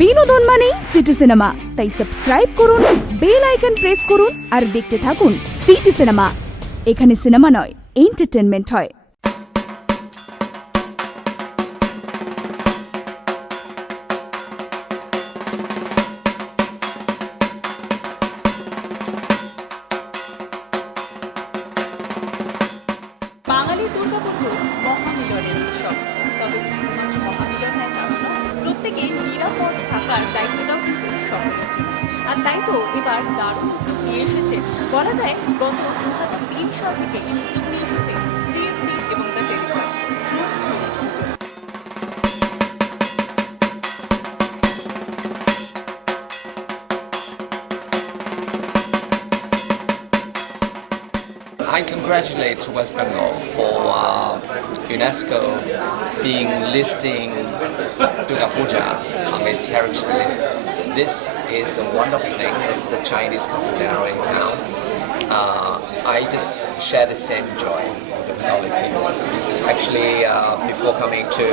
বিনোদন মানেই city cinema, তাই সাবস্ক্রাইব করুন, বেল আইকন প্রেস করুন আর দেখতে থাকুন সিটি সিনেমা। এখানে সিনেমা নয়, এন্টারটেনমেন্ট হয়। বাঙালি দুর্গা পুজো মহামিলনের উৎসব। তবে শুধুমাত্র মহামিলনের নাম নয়, প্রত্যেকেই নিরাপদ থাকার দায়িত্বটাও কিন্তু সকলের জন্য। আর তাই তো এবার দারুণ উদ্যোগ নিয়ে এসেছে, বলা যায় গত 2003 সাল থেকে এই উদ্যোগ নিয়ে এসেছে CESC এবং the Telegraph. I congratulate West Bengal for UNESCO being listing Durga Puja on its heritage list. This is a wonderful thing. It's a Chinese culture general in town. I just share the same joy with the Tolly people. Actually, before coming to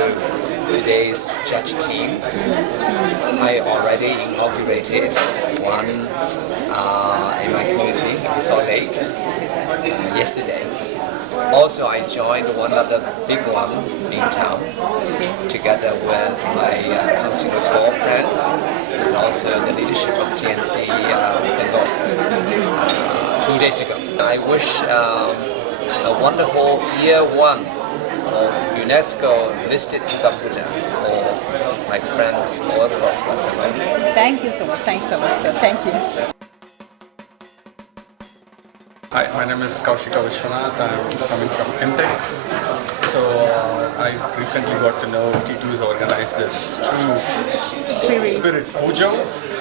today's judge team, I already inaugurated one in my community in Salt Lake yesterday. Also, I joined one other big one in town together with my councillor core friends and also the leadership of TMC West Bengal 2 days ago. I wish a wonderful year one of UNESCO listed Durga Puja for my friends all across West Bengal. Thank you so much. Thanks so much, sir. Thank you. Hi, my name is Kaushika Vishwanath. I'm coming from Kintex. So I recently got to know T2 has organized this true spirit puja,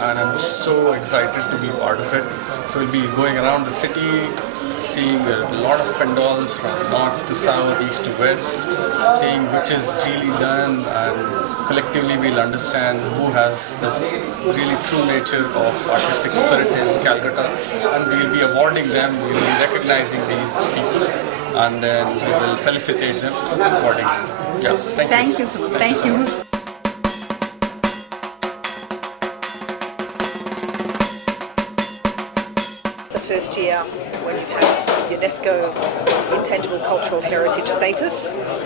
and I'm so excited to be part of it. So we'll be going around the city, seeing a lot of pandals from north to south, east to west, seeing which is really done, and collectively we'll understand who has this really true nature of artistic spirit in Calcutta, and we'll be awarding them, we'll be recognizing these people, and then we will felicitate them accordingly. Yeah, thank you. Thank you so much. Thank you. The first year when you've had UNESCO Intangible Cultural Heritage status.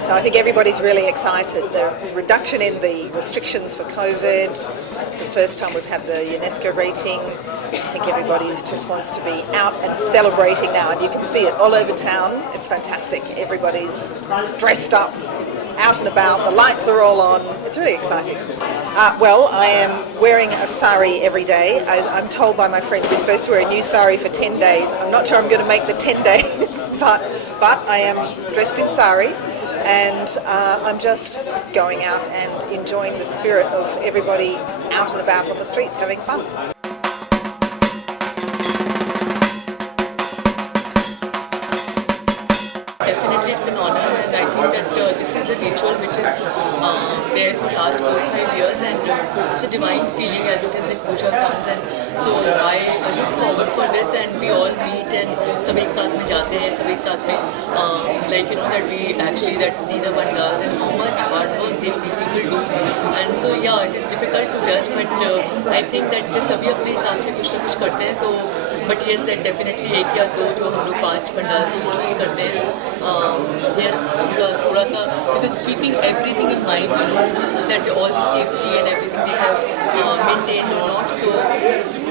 So I think everybody's really excited. There's a reduction in the restrictions for COVID. It's the first time we've had the UNESCO rating. I think everybody's just wants to be out and celebrating now, and you can see it all over town. It's fantastic. Everybody's dressed up, out and about. The lights are all on. It's really exciting. Well, I am wearing a sari every day. I'm told by my friends you're supposed to wear a new sari for 10 days. I'm not sure I'm going to make the 10 days, but I am dressed in sari, and I'm just going out and enjoying the spirit of everybody out and about on the streets having fun. Definitely it's an honor, and I think that this is a ritual which is there for the last 4-5 years, and it's a divine feeling as it is that puja comes, and so I look forward for this, and we all meet and सब एक साथ में जाते हैं, सब एक साथ में like you know that we actually that see the pandals and how much hard work these people do, and so yeah, it is difficult to judge, but I think that सभी अपने हिसाब से कुछ ना कुछ करते हैं, तो but yes, that definitely एक या दो जो हम लोग 5 पंडाल्स चूज करते हैं, yes, थोड़ा सा because keeping everything in mind, you know, that all the safety and everything they have maintained or not, so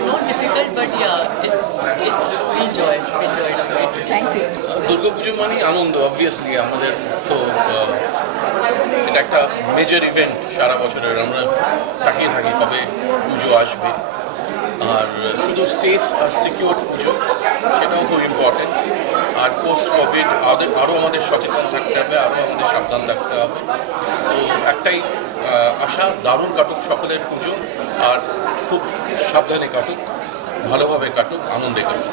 not difficult, but yeah, it's we enjoyed it. Thank you. Durga পুজো মানে আনন্দ, obviously আমাদের তো এটা একটা major event সারা বছরের, আমরা তাকিয়ে থাকি কবে পুজো আসবে, আর শুধু সেফ আর সিকিউর পুজো সেটাও খুব ইম্পর্টেন্ট। আর পোস্ট কোভিড আরও আমাদের সচেতন থাকতে হবে, আরও আমাদের সাবধান থাকতে হবে। তো একটাই আশা, দারুণ কাটুক সকলের পুজো, আর খুব সাবধানে কাটুক, ভালোভাবে কাটুক, আনন্দে কাটুক।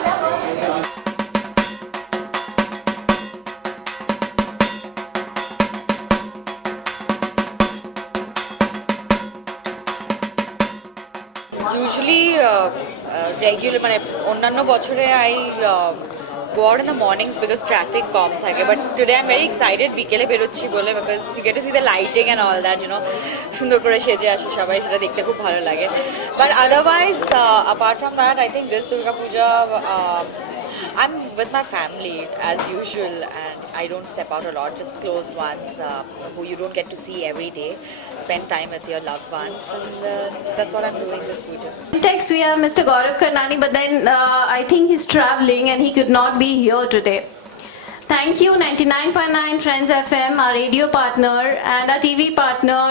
usually regular মানে অন্যান্য বছরে I go out in the mornings because traffic কম থাকে, but today I'm very excited বিকেলে বেরোচ্ছি বলে, because you get to see the lighting and all that, you know, সুন্দর করে সেজে আসে সবাই, সেটা দেখতে খুব ভালো লাগে. But otherwise, apart from that, I think this Durga Puja, I'm with my family as usual, and I don't step out a lot, just close ones who you don't get to see every day. Spend time with your loved ones, and that's what I'm doing this puja. Next we have Mr. Gaurav Karnani, but then I think he's traveling and he could not be here today. Thank you 99.9 Friends FM, our radio partner, and our TV partner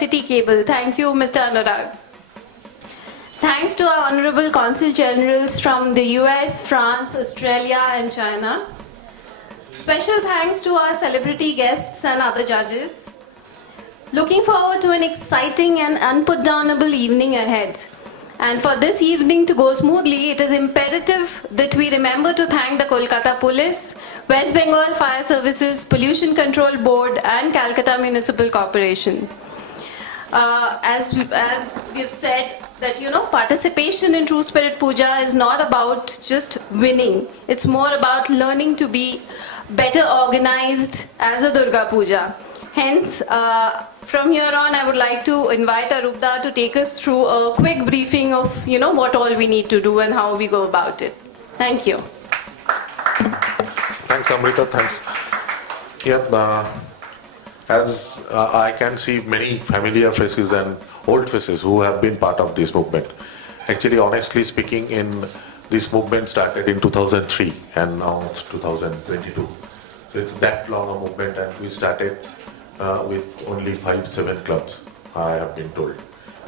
City Cable. Thank you, Mr. Anurag. Thanks to our Honorable Consul Generals from the US, France, Australia and China. Special thanks to our celebrity guests and other judges. Looking forward to an exciting and unputdownable evening ahead. And for this evening to go smoothly, it is imperative that we remember to thank the Kolkata Police, West Bengal Fire Services, Pollution Control Board and Calcutta Municipal Corporation. As we've said, that participation in True Spirit Puja is not about just winning. It's more about learning to be better organized as a Durga Puja. Hence, from here on, I would like to invite Arupda to take us through a quick briefing of what all we need to do and how we go about it. Thank you. Thanks, Amrita. Thanks. As I can see many familiar faces and old faces who have been part of this movement. Actually, honestly speaking, this movement started in 2003 and now it's 2022. So it's that long a movement, and we started with only 5-7 clubs, I have been told.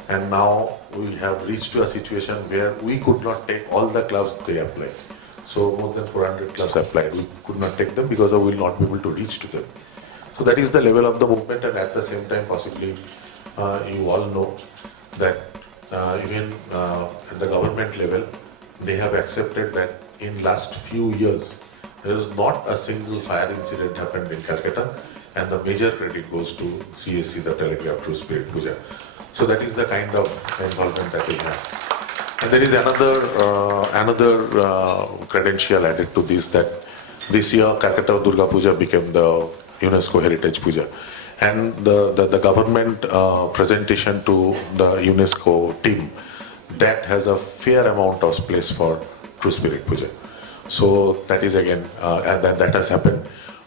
And now we have reached to a situation where we could not take all the clubs they applied. So more than 400 clubs applied. We could not take them because we will not be able to reach to them. So that is the level of the movement, and at the same time possibly you all know that even at the government level they have accepted that in last few years there is not a single fire incident happened in Calcutta, and the major credit goes to CESC, the Telegraph True Spirit Puja. So that is the kind of involvement that we have. And there is another credential added to this, that this year Calcutta Durga Puja became the UNESCO Heritage Puja, and the government presentation to the UNESCO team that has a fair amount of place for True Spirit Puja. So that is again that has happened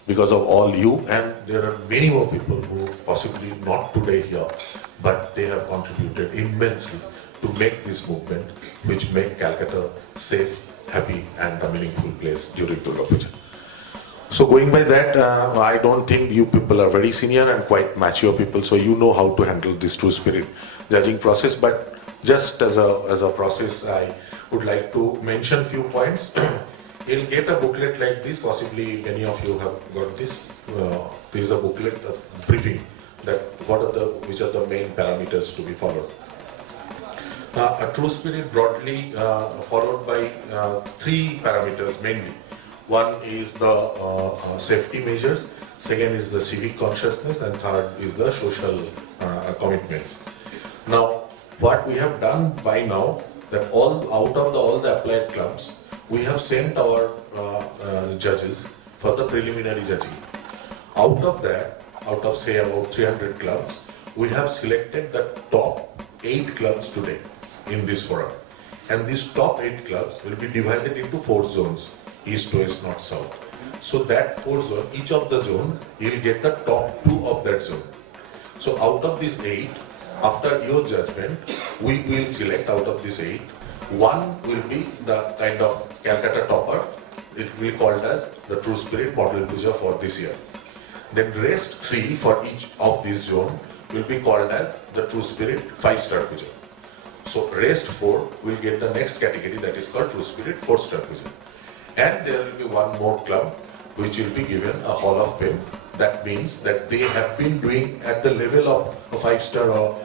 because of all you, and there are many more people who possibly not today here, but they have contributed immensely to make this movement, which make Calcutta safe, happy and a meaningful place during Durga Puja. So going by that, I don't think you people are very senior and quite mature people, so you know how to handle this True Spirit judging process. But just as a process, I would like to mention few points. You'll get a booklet like this. Possibly many of you have got this. This is a booklet, a briefing that which are the main parameters to be followed. A True Spirit broadly followed by 3 parameters mainly. One is the safety measures, second is the civic consciousness, and third is the social commitments. Now, what we have done by now, that all the applied clubs, we have sent our judges for the preliminary judging. Out of say about 300 clubs, we have selected the top 8 clubs today in this forum. And these top 8 clubs will be divided into 4 zones. East, west, north, south. So that 4 zone, each of the zone, you'll get the top 2 of that zone. So out of these 8, after your judgment, we will select out of these 8, 1 will be the kind of Calcutta topper. It will be called as the True Spirit Model Puja for this year. Then rest 3 for each of these zone will be called as the True Spirit 5-star Puja. So rest 4 will get the next category, that is called True Spirit 4-star Puja. And there will be 1 more club which will be given a Hall of Fame. That means that they have been doing at the level of a 5-star or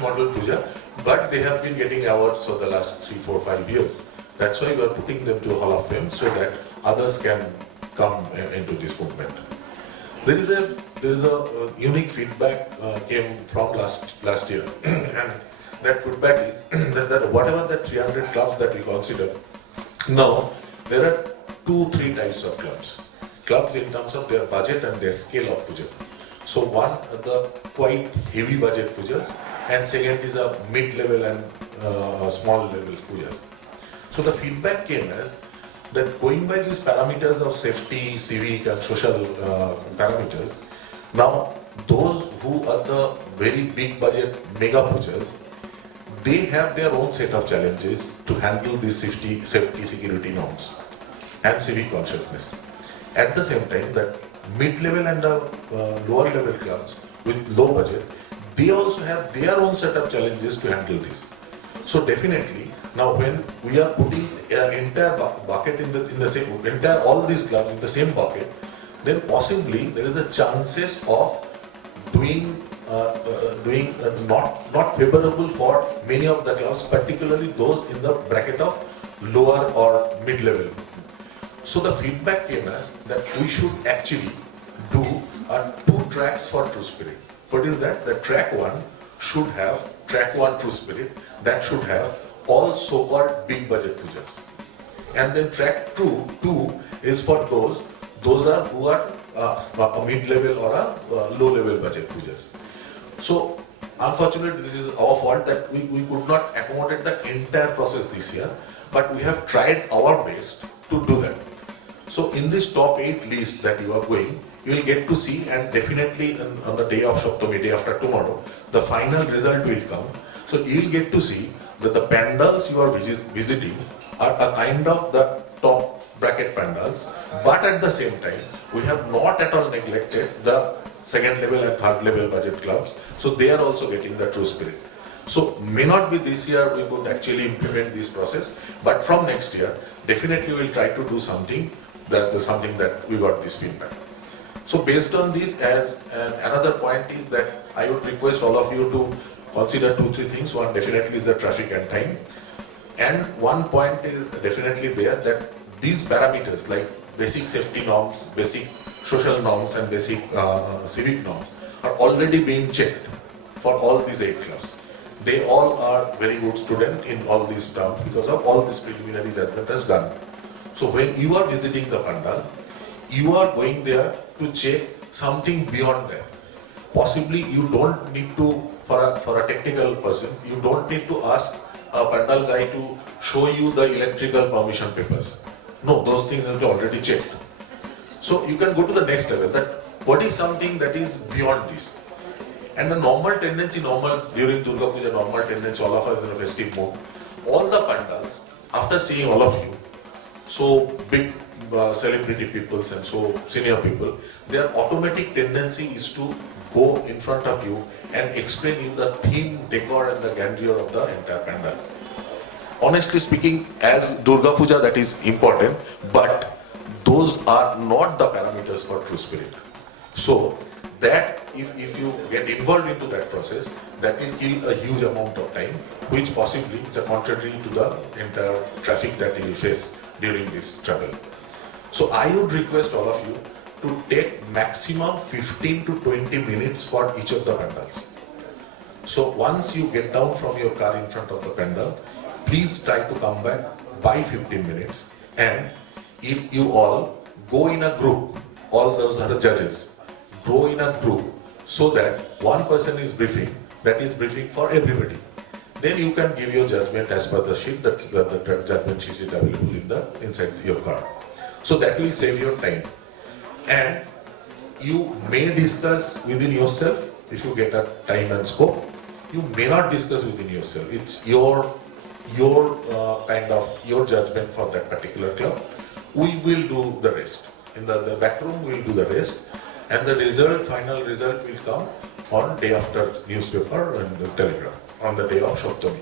Model Puja, but they have been getting awards for the last 3, 4, 5 years. That's why we are putting them to Hall of Fame so that others can come into this movement. There is a unique feedback came from last year, and that feedback is that whatever the 300 clubs that we consider, now there are 2-3 types of clubs. Clubs in terms of their budget and their scale of puja. So one, the quite heavy budget pujas, and second is a mid-level and small level pujas. So the feedback came as that going by these parameters of safety, civic and social parameters, now those who are the very big budget mega pujas, they have their own set of challenges to handle these safety security norms and civic consciousness. At the same time, that mid-level and lower level clubs with low budget, they also have their own set of challenges to handle this. So definitely, now when we are putting an entire bucket in the same, entire all these clubs in the same bucket, then possibly there is a chances of doing not favorable for many of the clubs, particularly those in the bracket of lower or mid-level. So the feedback came as that we should actually do 2 tracks for True Spirit. What is that? The track 1 should have track 1 True Spirit, that should have all so-called big budget pujas. And then track 2 is for those who are a mid-level or a low-level budget pujas. So unfortunately, this is our fault that we could not accommodate the entire process this year, but we have tried our best to do that. So in this top 8 list that you are going, you will get to see, and definitely on the day of Saptami, day after tomorrow, the final result will come. So you will get to see that the pandals you are visiting are a kind of the top bracket pandals, but at the same time, we have not at all neglected the second level and third level budget clubs. So they are also getting the True Spirit. So may not be this year we could actually implement this process, but from next year, definitely we will try to do something that we got this feedback. So based on this, as another point is that I would request all of you to consider 2-3 things. One definitely is the traffic and time, and one point is definitely there that these parameters like basic safety norms, basic social norms and basic civic norms are already being checked for all these 8 clubs. They all are very good students in all these terms because of all this preliminary judgment has done. So when you are visiting the pandal, you are going there to check something beyond that. Possibly you don't need to, for a technical person, you don't need to ask a pandal guy to show you the electrical permission papers. No, those things have been already checked. So you can go to the next level, that what is something that is beyond this. And the normal tendency, during Durga Puja, normal tendency, all of us in a festive mood, all the pandals, after seeing all of you, so big celebrity peoples and so senior people, their automatic tendency is to go in front of you and explain you the theme, decor and the grandeur of the entire pandal. Honestly speaking, as Durga Puja, that is important, but those are not the parameters for True Spirit. So that if you get involved into that process, that will kill a huge amount of time, which possibly is a contrary to the entire traffic that you will face during this travel. So I would request all of you to take maximum 15 to 20 minutes for each of the pandals. So once you get down from your car in front of the pandal, please try to come back by 15 minutes, and if you all go in a group, all those are the judges, go in a group so that one person is briefing, that is briefing for everybody. Then you can give your judgment as per the sheet, that the judgment sheet is available inside your car. So that will save your time. And you may discuss within yourself if you get a time and scope. You may not discuss within yourself. It's your kind of your judgment for that particular club. We will do the rest. In the back room, we will do the rest. And the result, final result will come on day after newspaper and the Telegraph, on the day of Saptami.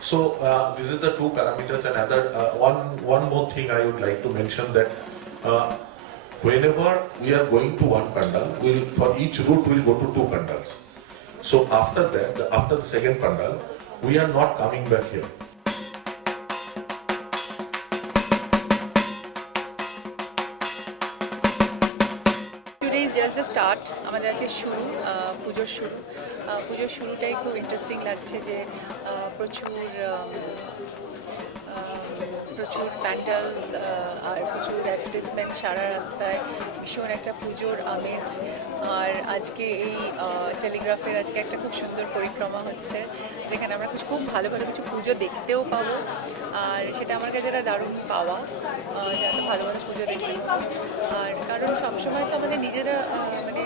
So this is the 2 parameters. And one more thing I would like to mention, that whenever we are going to one pandal, for each route we'll go to 2 pandals. So after that, after the second pandal, we are not coming back here. Today is just the start. আমাদের আজকে শুরু, পুজোর শুরু। পুজোর শুরুটাই খুব interesting লাগছে যে প্রচুর প্রচুর প্যান্ডেল আর প্রচুর অ্যাডভার্টাইজমেন্ট সারা রাস্তায়, ভীষণ একটা পুজোর আমেজ। আর আজকে এই টেলিগ্রাফের আজকে একটা খুব সুন্দর পরিক্রমা হচ্ছে, যেখানে আমরা খুব ভালো ভালো কিছু পুজো দেখতেও পাবো। আর সেটা আমার কাছে একটা দারুণ পাওয়া, যে এত ভালো ভালো পুজো দেখতে পাবো। আর কারণ সবসময় তো আমাদের নিজেরা মানে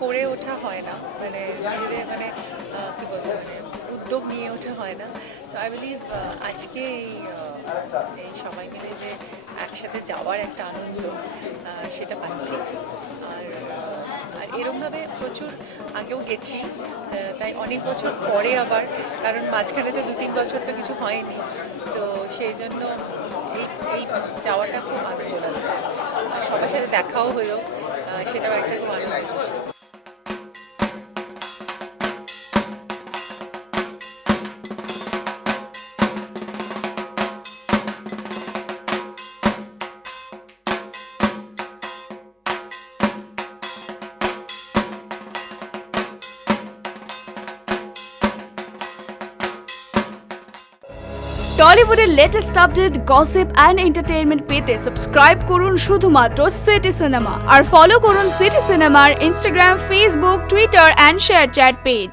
করে ওঠা হয় না, মানে নিজেদের মানে কী বলবো, মানে উদ্যোগ নিয়ে ওঠা হয় না। তো আই বিলিভ আজকে এই সবাই মিলে যে একসাথে যাওয়ার একটা আনন্দ, সেটা পাচ্ছি। আর এরমভাবে প্রচুর আগেও গেছি, তাই অনেক বছর পরে আবার, কারণ মাঝখানে তো 2-3 বছর তো কিছু হয়নি, তো সেই জন্য এই যাওয়াটা খুব আনন্দ লাগছে। আর সবার সাথে দেখাও হলো, সেটাও একটা খুব আনন্দের বিষয়। টলিউডের latest update, gossip and entertainment পেতে সাবস্ক্রাইব করুন শুধুমাত্র সিটি সিনেমা, আর ফলো করুন সিটি সিনেমার Instagram, Facebook, Twitter and ShareChat page.